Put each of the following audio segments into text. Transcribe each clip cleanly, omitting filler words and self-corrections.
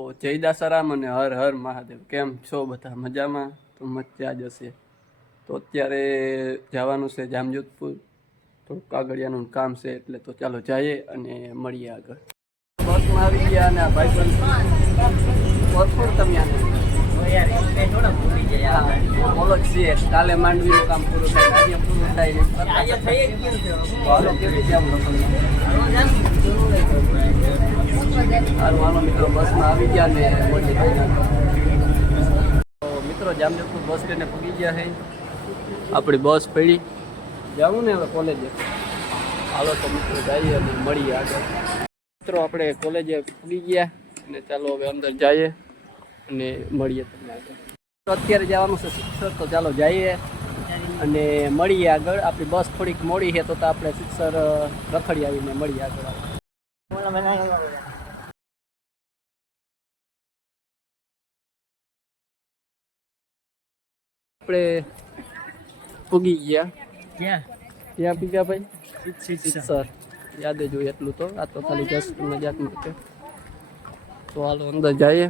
જય દાસારામ અને હર હર મહાદેવ. કેમ છો બધા? મજામાં? તો મજા જ હશે. તો અત્યારે જવાનું છે જામજોધપુર, થોડુંક કાગળિયાનું કામ છે, એટલે તો ચાલો જઈએ અને મળીએ આગળ. બસમાં આવી ગયા અને આ ભાઈબંધ ઓળખો તમે આને? બોલો જ છીએ, કાલે માંડવીનું કામ પૂરું થાય, આજે પૂરું થાય. હાલો કેવી છે હાલો મિત્રો, બસમાં આવી ગયા ને મિત્રો જામજોધપુર બસ સ્ટેન્ડે પૂગી ગયા છે. આપણી બસ પડી, જવું ને હવે કોલેજે. હાલો તો મિત્રો જઈએ અને મળીએ આગળ. મિત્રો આપણે કોલેજે પૂગી ગયા અને ચાલો હવે અંદર જઈએ અને મળીએ તમને આગળ. અત્યારે જવાનું છે શિક્ષક, તો ચાલો જઈએ અને મળીએ આગળ. આપણી બસ થોડીક મોડી છે, તો આપણે શિક્ષક રખડી આવીને મળીએ આગળ. આપણે પૂગી ગયા ત્યાં પીગા ભાઈ સર યાદ જ હોય એટલું, તો આ તો ખાલી જસ્ટ મજાક માટે. તો હાલો અંદર જઈએ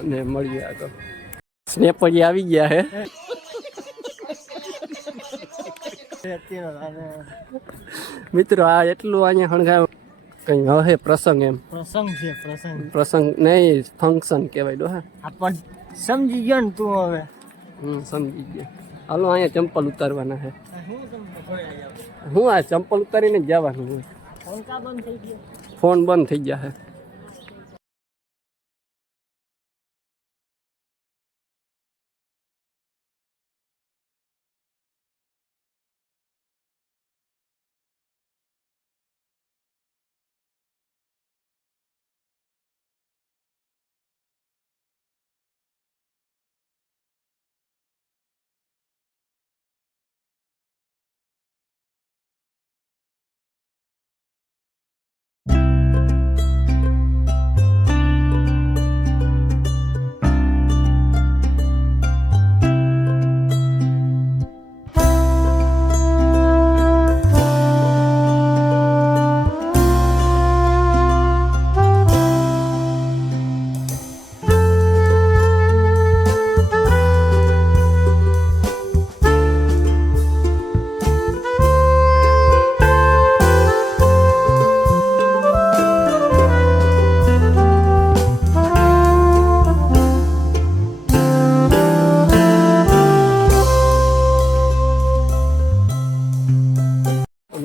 અને મળીએ આગળ. સ્નેપરી આવી ગયા હે મિત્રો. આ એટલું અહીંયા હણગાવ કઈ હે પ્રસંગ, એમ પ્રસંગ છે. પ્રસંગ નહીં, ફંક્શન કહેવાય. ડો હા પણ સમજી ગયો ને તું હવે? સમજી ગયા. હાલો અહીંયા ચંપલ ઉતારવાના છે. હું આ ચંપલ ઉતારીને જ જવાનું હોય. ફોન બંધ થઈ ગયા છે.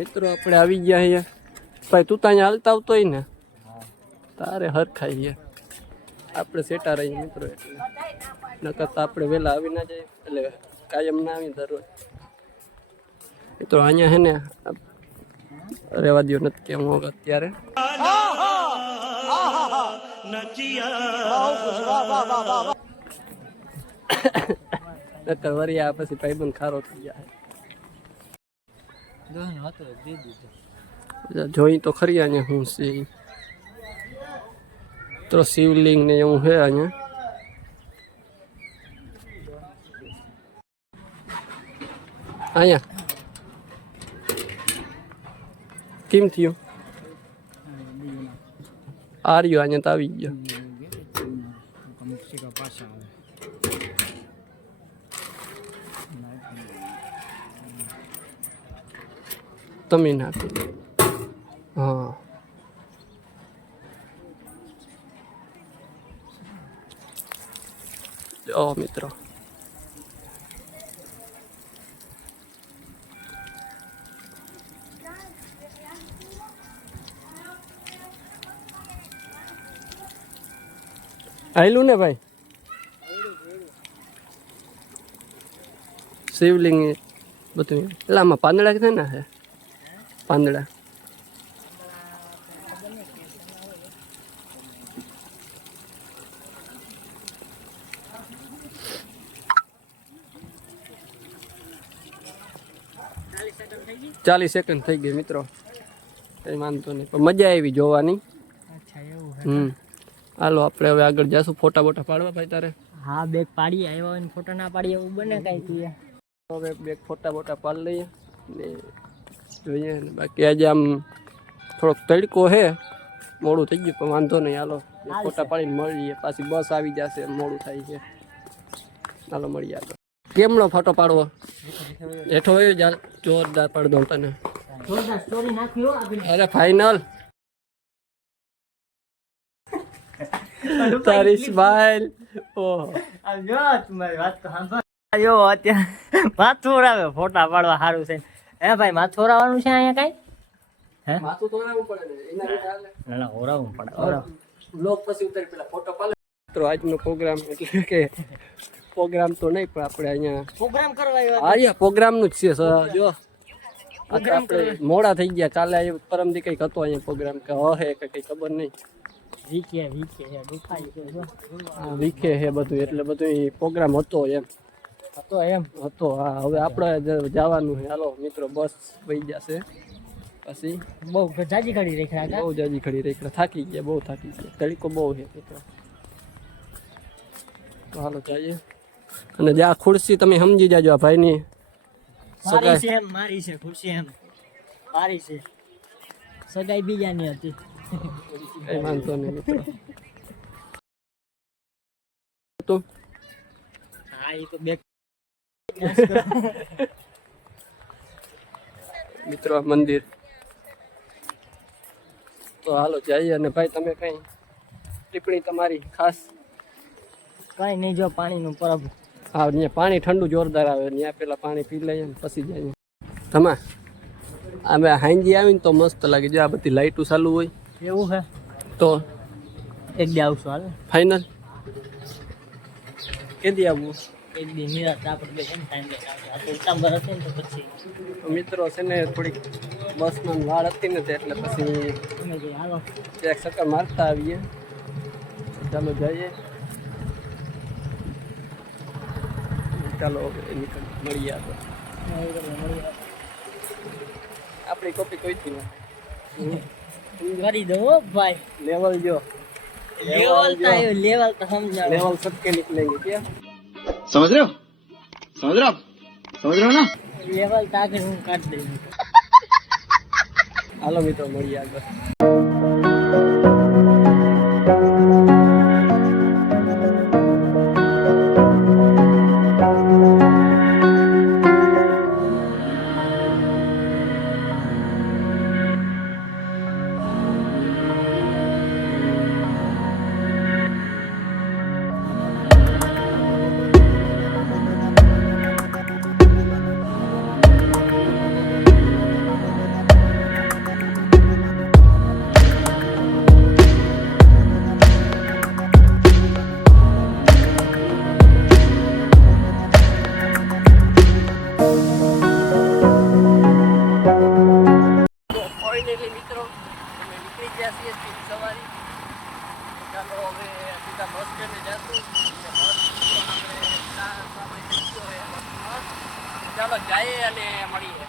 મિત્રો આપણે આવી ગયા અહીંયા. ભાઈ તું તો અહીંયા હાલતા આવતો હોય ને, તારે હરખાઈએ આપણે સેટા રહીએ મિત્રો. એટલે નકર તો આપણે વહેલા આવી ના જઈએ, એટલે કાયમ ના આવી દરરોજ. મિત્રો અહીંયા હે ને રેવા દો, નથી કેમ હોગ અત્યારે. નકર વરિયા પછી ભાઈબંધ ખારો થઈ જાય. જોઈ તો ખરી અહીંયા હું છે તો શિવલિંગ ને એવું છે અહીંયા. અહીંયા કેમ થયું? આર્યો અહીંયા તો આવી ગયો. તમે નાખી હા. જો મિત્રો આયલું ને ભાઈ શિવલિંગ બધું. એટલે આમાં પાંદડા છે ને? હે પાંદડા. ચાલીસ સેકન્ડ થઈ ગઈ મિત્રો, કઈ વાંધો નહીં, પણ મજા આવી જોવાની. હાલો આપણે હવે આગળ જઈશું. ફોટા બોટા પાડવા ભાઈ તારે? હા બેગ પાડી આવ્યા હોય ને ફોટા ના પાડી એવું બને કઈ તું? હવે બેગ ફોટા બોટા પાડી લઈએ ને જોઈએ. બાકી આજે આમ થોડોક તડકો છે મોડું થઈ ગયું પણ વાંધો નહીં, હાલો ફોટા પાડીને મળીએ. પાછી બસ આવી જશે, મોડું થાય છે. હાલો મળીએ આગળ. કેમનો ફોટો પાડવો? હેઠો હોય ચાલ, જોરદાર પાડી દઉં તને. અરે ફાઇનલ તારી સ્માઈલ. ઓહો જો અત્યારે માથોરાવે ફોટા પાડવા સારું છે. હે ભાઈ માથોરાવાનું છે અહીંયા કઈ? હે માથું તો ઓરાવવું પડે ને, એના રીતે હાલે. ના ઓરાવવું પડે. લોક પછી ઉતારી પેલા ફોટો પાડે. મિત્રો આજનો પ્રોગ્રામ એટલે કે પ્રોગ્રામ તો નહીં પણ આપણે અહીંયા પ્રોગ્રામ કરવા આવ્યા. હા પ્રોગ્રામનું જ છે સર. જો આપણે મોડા થઈ ગયા, કાલે પરમથી કંઈક હતો અહીંયા પ્રોગ્રામ કે હે કે કંઈ ખબર નહીં. વીકે દુખાય છે જો. હા વીખે હે બધું, એટલે બધું પ્રોગ્રામ હતો એમ. હતો એમ હતો હા. હવે આપણે જવાનું છે. હાલો મિત્રો બસ વહી જશે. પછી બહુ જાજી ઘડી રેખડા બહુ જાજી ખડી રહી, થાકી ગયા, બહુ થાકી ગયા. તડકો બહુ છે મિત્રો. તો હાલો જઈએ. અને જ્યાં ખુરશી તમે સમજી જાજો, આ ભાઈની મારી છે એમ, મારી છે ખુરશી એમ મારી છે. સગાઈ બીજાની હતી. કઈ વાંધો નહીં મિત્રો. તો હા એ તો બે મિત્રો આ મંદિર. તો હાલો જઈએ. અને ભાઈ તમે કઈ ટિપ્પણી તમારી ખાસ? કઈ નહીં, જો પાણીનું પરબ. હા ત્યાં પાણી ઠંડુ જોરદાર આવે, ત્યાં પેલા પાણી પી લઈએ ને પછી જઈએ. તમે અમે હાંજી આવીને તો મસ્ત લાગે. જો આ બધી લાઈટો ચાલુ હોય એવું હે તો એક દી આવશું હાલ. ફાઇનલ કેદી આવવું? એક દી નિરાત આપણે બે કેમ ટાઈમ લઈને આવશું. આ તો ઉતાંબર હશે ને તો પછી મિત્રો છે ને થોડીક બસમાં વાળ હતી ને એટલે પછી તમે જે હાલો એક ચક્કર મારતા આવીએ. ચાલો જઈએ. ચાલો નીકળ મળીએ આગળ. આપણી કોપી કોઈથી ના કરી દો હો ભાઈ. લેવલ જો લેવલ તો સમજાવો. लेवल सबके निकलेंगे क्या? समझ रहे हो ना? લેવલ તો આગળ હું કાઢી દઈશ. હાલો મિત્રો મળીએ આગળ. ફાઇનલી મિત્રો અમે નીકળી ગયા છીએ સવારી. ચાલો હવે સીધા બસ સ્ટેન્ડે જઈશું. ચાલો જઈએ અને મળીએ.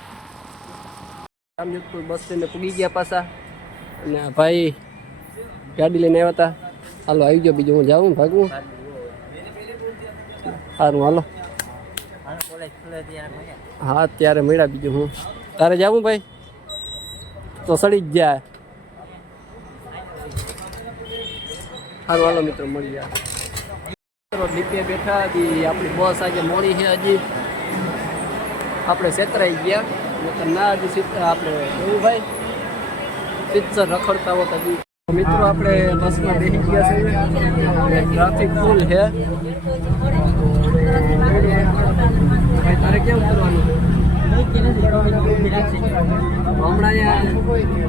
જામજોધપુર બસ સ્ટેન્ડે પૂગી ગયા પાછા. અને આ ભાઈ ગાડી લઈને આવ્યા હતા. હાલો આવી ગયો. બીજું હું જાઉં ભાગવું? સારું હાલો. હા ત્યારે મળ્યા. બીજું હું તારે જાવું ભાઈ? તો સડી જ જાય. સારું હાલો મિત્રો મળીએ. મિત્રો ડીપે બેઠા હજી આપણી બસ આજે મોડી છે. હજી આપણે છેતરાઈ ગયા. ના હજી આપણે એવું ભાઈ પિક્ચર રખડતા હોત હજી. મિત્રો આપણે બસમાં બેસી ગયા છે. ટ્રાફિક ફૂલ છે. ભાઈ તારે કેવું કરવાનું? હમણાં અહીંયા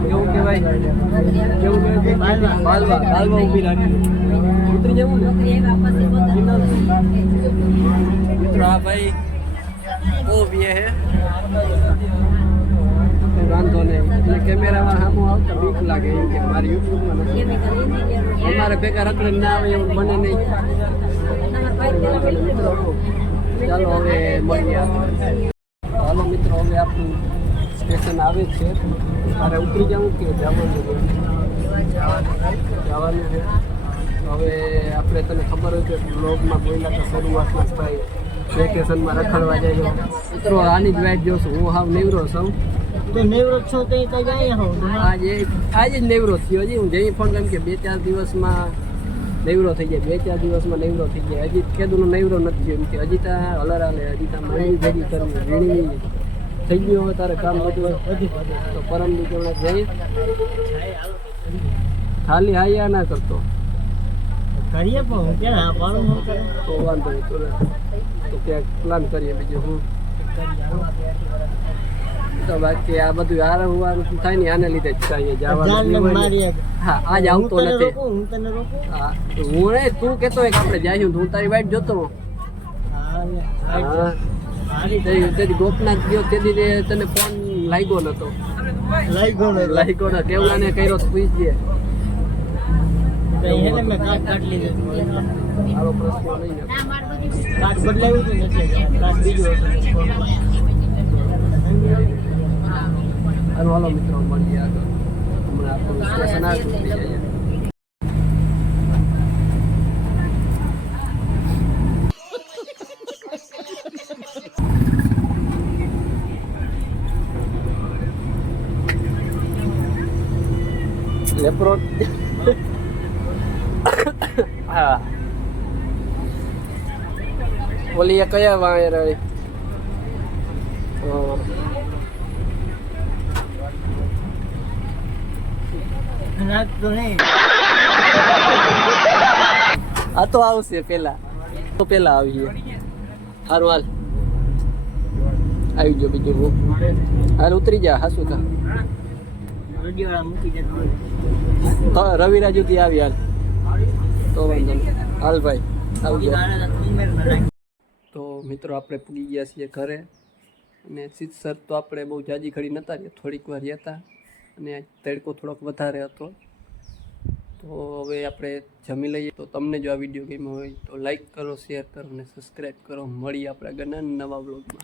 કેવું કહેવાય, કેવું કહેવાય, બાલવા ઊભી રાખી ઉતરી જવું ને. મિત્રો આ ભાઈ બહુ વીએ છે. વાંધો નહીં, એટલે કેમેરામાં સામું આવતા બીક લાગે એમ કે મારી યુટ્યુબમાં નથી. અમારે ભેગા રખડે ના આવે એવું બને નહીં. ચાલો હવે મળીએ. હાલો મિત્રો હવે આપણું સ્ટેશન આવે છે. મારે ઉતરી જવું કે જવાનું છે? હવે આપણે તને ખબર હોય કે બ્લોગમાં બોલ્યા તો શરૂઆતમાં જ ભાઈ વેકેશનમાં રખડવા જાય. મિત્રો આની જ વાઇટ જોશું. હું હાવ નીવરો છું. તો નેવરો છો તો એ કઈ જાય હો આજે જ નેવરો થયો. હજી હું જઈ ફોન કેમ કે 2-4 દિવસમાં નેવરો થઈ જાય. 2-4 દિવસમાં નેવરો થઈ જાય. હજી ખેડૂતનો નેવરો નથી થયો. એમ કે હજી ત્યાં હલરાલે, હજી ત્યાં મળી ભેગી કરવી, વીણી થઈ ગયું. હવે તારે કામ બધું તો પરમ દીકરા જઈ ખાલી હાયા ના કરતો કરીએ પણ હું ક્યાં હા પાડું હું કરે તો વાંધો નહીં. તો ક્યાંક પ્લાન કરીએ બીજું હું. તો બાકી આ બધું હારવાનું થાય ને આને લીધે જ થાય જવાનું. હા આજ આવતો નથી. હું તને રોકું હા હું ને તું કહેતો હોય કે આપણે જઈશું. હું તારી વાઈટ જોતો હોઉં. હા તેથી ગોપનાથ ગયો તેથી તને ફોન લાગ્યો નતો. લાગ્યો ને કેવલાને કર્યો તો પૂછજે. એને મેં કાર્ડ લીધું મારો પ્રશ્ન નહીં ને. કાર્ડ બદલાવ્યું હતું ને એટલે કાર્ડ બીજું હતું. હાલો મિત્રો મળીએ આગળ. હમણાં આપણું સ્ટેશન આવ્યું જઈએ. લેપ્રો હા ઓલી એ કયા વાયર રહી નાખતો નહીં આ તો આવશે પેલા આવીએ. સારું હાલ આવી ગયો બીજું હું. હાલ ઉતરી જા હાસુ કા રડિયાળા મૂકી દેતો રવિરાજ સુધી આવી હાલ તો વાંધો નહીં. હાલ ભાઈ આવી ગયા. તો મિત્રો આપણે પૂગી ગયા છીએ ઘરે. અને સિત્સર તો આપણે બહુ જાજી ઘડી નહોતા રહ્યા, થોડીક વાર રહ્યા હતા. અને તડકો થોડોક વધારે હતો. તો હવે આપણે જમી લઈએ. તો તમને જો આ વિડીયો ગમ્યો હોય તો લાઈક કરો, શેર કરો અને સબસ્ક્રાઈબ કરો. મળીએ આપણે આગળના નવા બ્લોગમાં.